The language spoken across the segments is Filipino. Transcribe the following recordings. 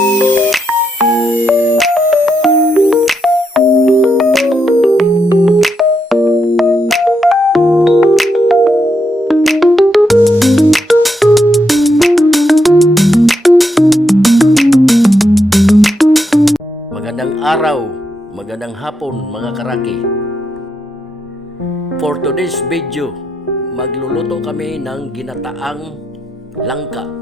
Magandang araw, magandang hapon mga karaki. For today's video, magluluto kami ng ginataang langka.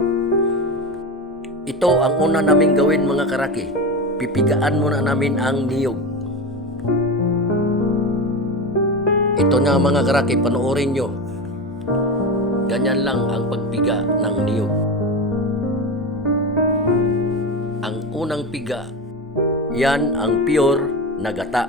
Ito ang una naming gawin mga karaki. Pipigaan muna namin ang niyog. Ito na mga karaki, panoorin nyo. Ganyan lang ang pagpiga ng niyog. Ang unang piga, yan ang pure na gata.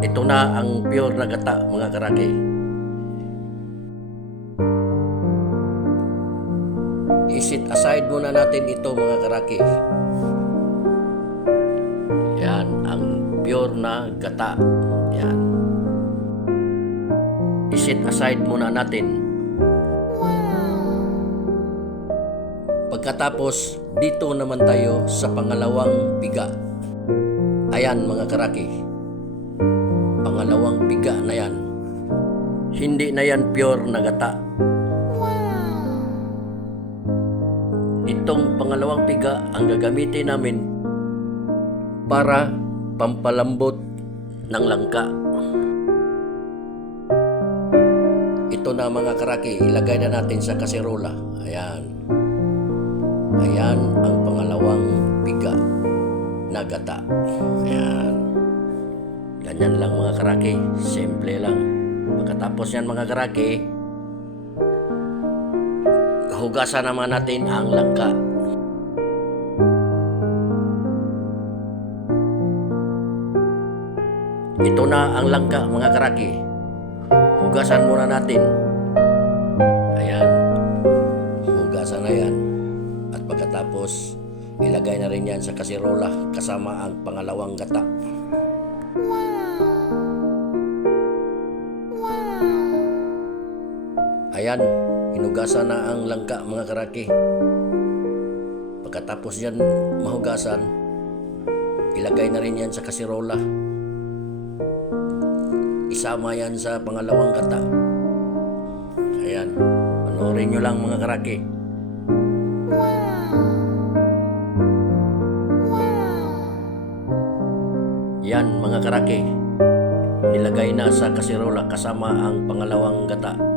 Ito na ang pure na gata mga karaki. Isit aside muna natin ito mga karaki. Yan ang pure na gata. Yan. Isit aside muna natin. Pagkatapos, dito naman tayo sa pangalawang piga. Ayan mga karaki. Pangalawang piga na yan. Hindi na yan pure na gata. Itong pangalawang piga ang gagamitin namin para pampalambot ng langka. Ito na mga karaki, ilagay na natin sa kaserola. Ayan. Ayan ang pangalawang piga na gata. Ayan. Ganyan lang mga karaki, simple lang. Pagkatapos yan mga karaki, hugasan naman natin ang langka. Ito na ang langka mga karaki. Hugasan muna natin. Ayan. Hugasan na yan. At pagkatapos, ilagay na rin yan sa kaserola kasama ang pangalawang gata. Ayan. Hinugasan na ang langka mga karaki. Pagkatapos yan mahugasan, ilagay na rin yan sa kaserola. Isama yan sa pangalawang gata. Ayan. Panoorin nyo lang mga karaki. Yan mga karaki. Nilagay na sa kaserola kasama ang pangalawang gata.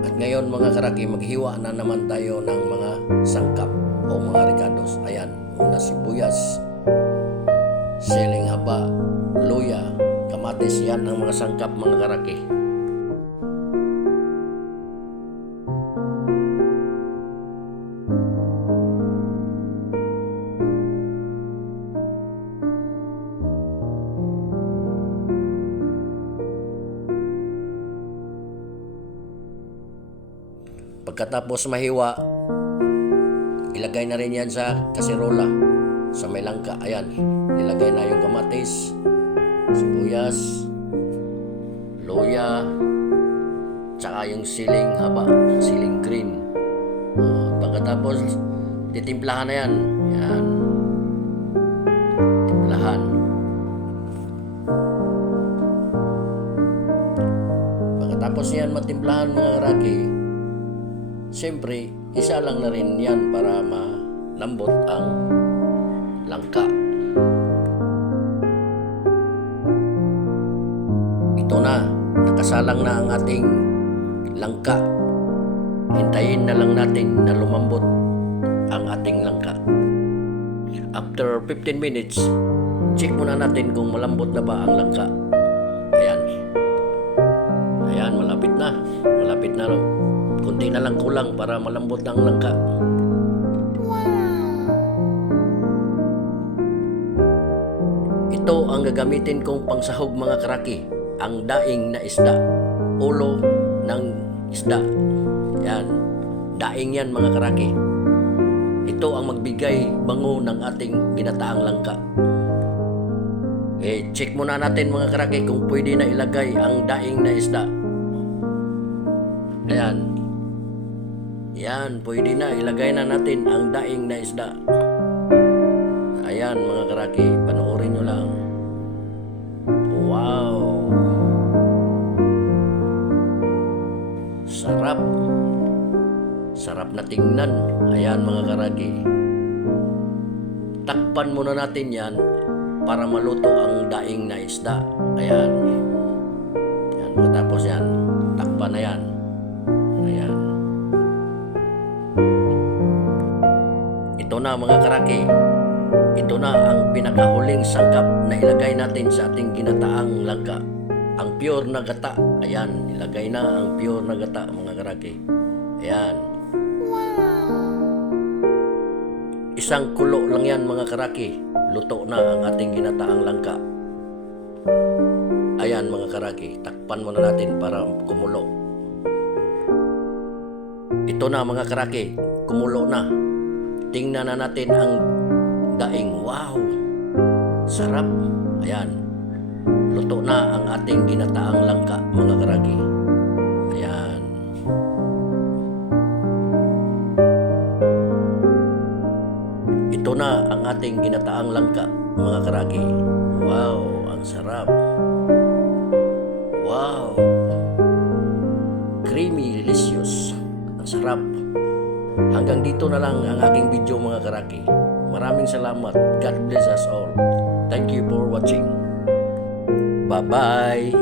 At ngayon mga karaki, maghiwa na naman tayo ng mga sangkap o mga regados. Ayan, una sibuyas, siling haba, luya, kamatis. Yan ang mga sangkap mga karaki. Pagkatapos mahiwa, ilagay na rin yan sa kaserola sa may langka. Ayan, nilagay na yung kamatis, sibuyas, luya, tsaka yung siling haba, siling green. Pagkatapos, titimplahan na yan. Yan. Timplahan. Pagkatapos yan matimplahan mga karaki, siyempre, isa lang na rin yan para malambot ang langka. Ito na, nakasalang na ang ating langka. Hintayin na lang natin na lumambot ang ating langka. After 15 minutes, check muna natin kung malambot na ba ang langka. Ayan. Ayan, malapit na. Malapit na lang. Kunti na lang kulang para malambot ang langka. Ito ang gagamitin kong pangsahog mga karaki. Ang daing na isda. Ulo ng isda. Yan. Daing yan mga karaki. Ito ang magbigay bango ng ating ginataang langka. Check muna natin mga karaki kung pwede na ilagay ang daing na isda. Ayan. Yan, pwede na. Ilagay na natin ang daing na isda. Ayan mga karaki, panoorin nyo lang. Wow! Sarap. Sarap na tingnan. Ayan mga karaki. Takpan muna natin yan para maluto ang daing na isda. Ayan. Yan, matapos yan. Takpan na yan. Ayan. Ito na mga karaki. Ito na ang pinakahuling sangkap na ilagay natin sa ating ginataang langka. Ang pure na gata. Ayan, ilagay na ang pure na gata mga karaki. Ayan. Isang kulo lang yan mga karaki. Luto na ang ating ginataang langka. Ayan mga karaki. Takpan muna natin para kumulo. Ito na mga karaki. Kumulo na. Tingnan na natin ang daing. Wow! Sarap. Ayan. Luto na ang ating ginataang langka mga karaki. Ayan. Ito na ang ating ginataang langka mga karaki. Wow! Ang sarap. Wow! Creamy, delicious. Ang sarap. Hanggang dito na lang ang aking video mga karaki. Maraming salamat. God bless us all. Thank you for watching. Bye-bye.